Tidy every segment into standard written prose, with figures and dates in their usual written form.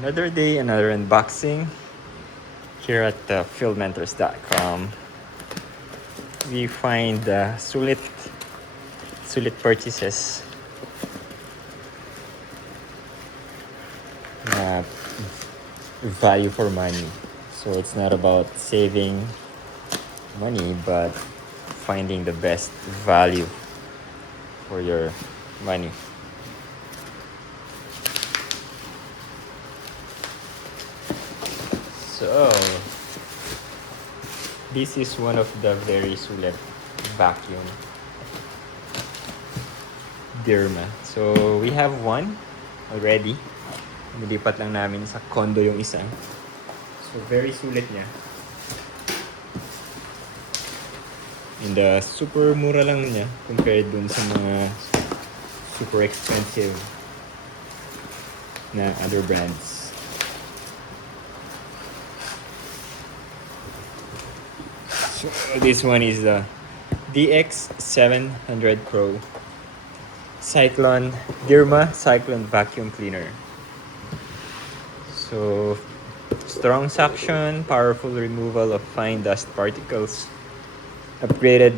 Another day, another unboxing here at filmentors.com. We find sulit purchases na value for money. So it's not about saving money but finding the best value for your money. So, this is one of the very sulit vacuum Derma. So, we have one already. Nilipat lang namin sa condo yung isa. So, very sulit niya. And super mura lang niya compared dun sa mga super expensive na other brands. So, this one is the DX700 Pro Derma Cyclone Vacuum Cleaner. So, strong suction, powerful removal of fine dust particles, upgraded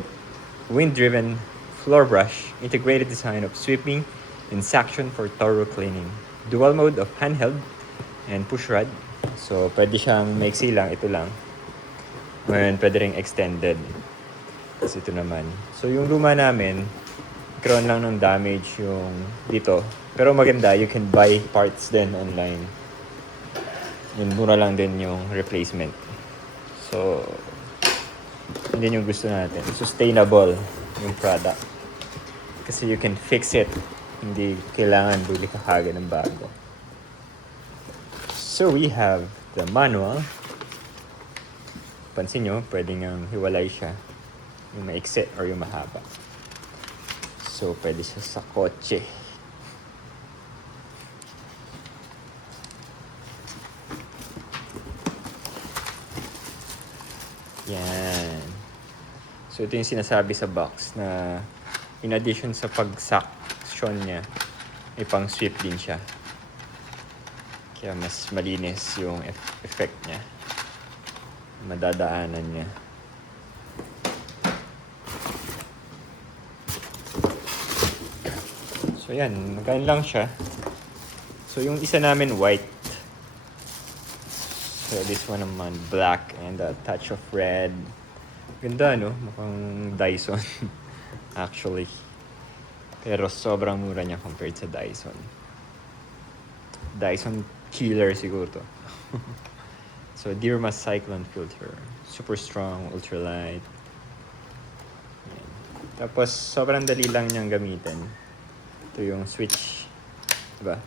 wind-driven floor brush, integrated design of sweeping and suction for thorough cleaning, dual mode of handheld and push rod. So, pwede siyang maiksi lang, ito lang. Ngayon, pwede rin extended. Kasi ito naman. So, yung luma namin, nagkaroon lang ng damage yung dito. Pero maganda, you can buy parts din online. Yung mura lang din yung replacement. So, hindi yung gusto natin. Sustainable yung product. Kasi you can fix it. Hindi kailangan bili ka kagad ng bago. So, we have the manual. Pansin nyo, pwede ngang hiwalay siya. Yung maiksi or yung mahaba. So, pwede siya sa kotse. Yan. So, ito yung sinasabi sa box na in addition sa pag-suction niya, may pang-sweep din siya. Kaya mas malinis yung effect niya. Madadaanan niya. So yan, nagkain lang siya. So yung isa namin white. So this one naman black and a touch of red. Ganda no? Mukhang Dyson. Actually. Pero sobrang mura niya compared sa Dyson. Dyson killer siguro to. So, Derma Cyclone filter. Super strong, ultralight. Yan. Tapos, sobrang dali lang niyang gamitin. Ito yung switch. Diba?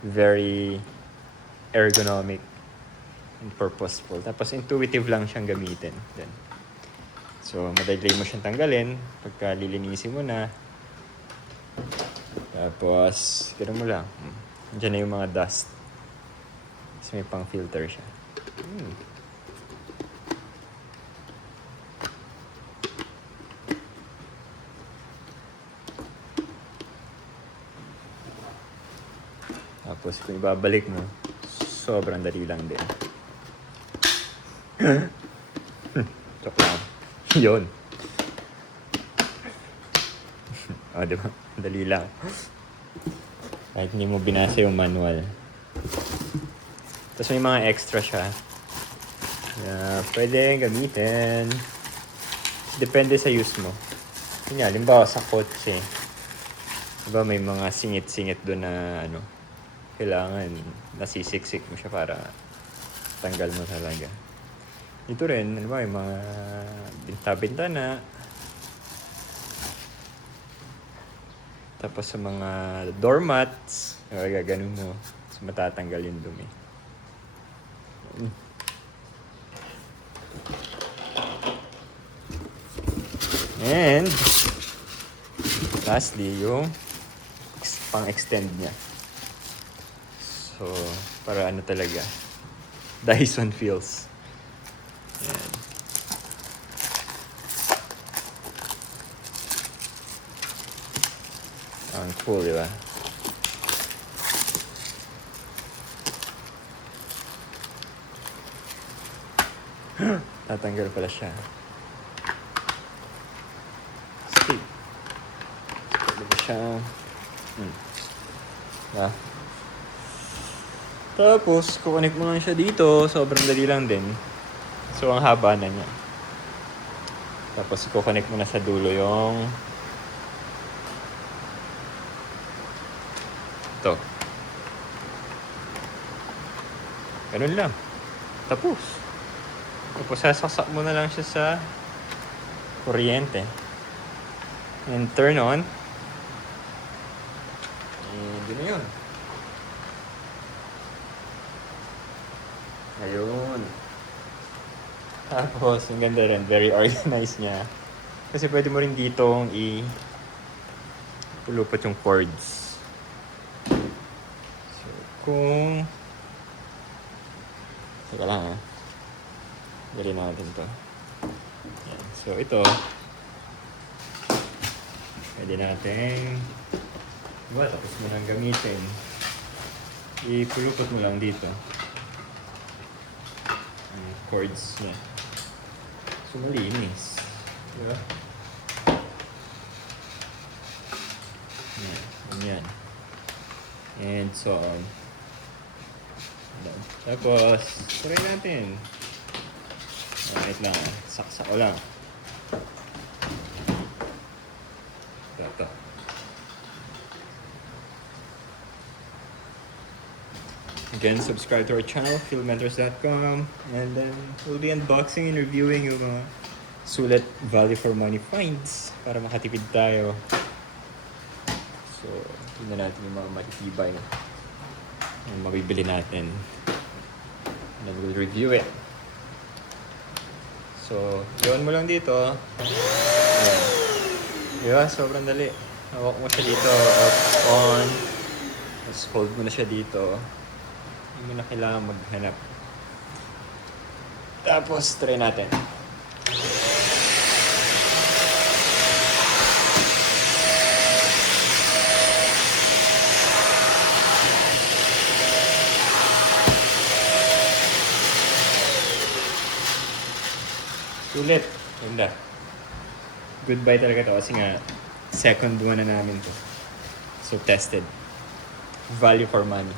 Very ergonomic and purposeful. Tapos, intuitive lang siyang gamitin. Then, so, madali mo siyang tanggalin. Pagka lilinisin mo na. Tapos, gano'n mo lang. Diyan na yung mga dust. Tapos, may pang filter siya. Tapos kung ibabalik mo, sobrang dali lang din. Joke lang. Yun. O, diba? Dali lang. Kahit hindi mo binasa yung manual. Tapos may mga extra siya. Pwede gamitin. Depende sa use mo. Yun nga, limbawa sa kotse. Diba may mga singit-singit doon na kailangan nasisiksik mo siya para tanggal mo talaga. Ito rin, may mga binta-bintana. Tapos sa mga doormats, gaganon mo. So matatanggal yung dumi. And lastly, yung pang-extend niya. So, para talaga. Dyson feels. Ayan. Ang cool, di ba? Tatanggal pala siya. Stick. Pwede ba siya? Ah. Tapos, kukonek mo lang siya dito. Sobrang dali lang din. So, ang haba na niya. Tapos, kukonek mo na sa dulo yung ito. Ganun lang. Tapos. Tapos, sasaksak mo na lang siya sa kuryente. And turn on. And yun na yun. Ayun. Tapos, ang ganda rin. Very organized niya. Kasi pwede mo rin ditong pulupot yung cords. So, kung... Saka lang ha. Dali natin to. Yan. So, ito. Pwede natin... Diba? Tapos mo nang gamitin. Ipulupot mo lang dito. Ang cords niya. So, malinis. Diba? Yan. And so on. Tapos, try natin. Wait lang. Saksak ko lang. Ito. Again, subscribe to our channel, philmentors.com, and then we'll be unboxing and reviewing yung mga sulit value for money finds para makatipid tayo. So, tingnan natin yung mga matitibay yung mabibili natin. And then we'll review it. So, iwan mo lang dito. Ayan. Diba? Sobrang dali. Hawak mo siya dito, up, on. Tapos hold mo na siya dito. Hindi mo na kailangan maghanap. Tapos, try natin. Sulit. Ganda. Goodbye talaga to kasi nga second one na namin to. So, tested. Value for money.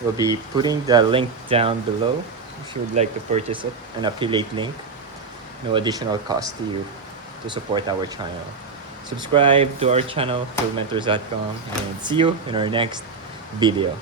We'll be putting the link down below if you would like to purchase it, an affiliate link. No additional cost to you to support our channel. Subscribe to our channel, philmentors.com, and see you in our next video.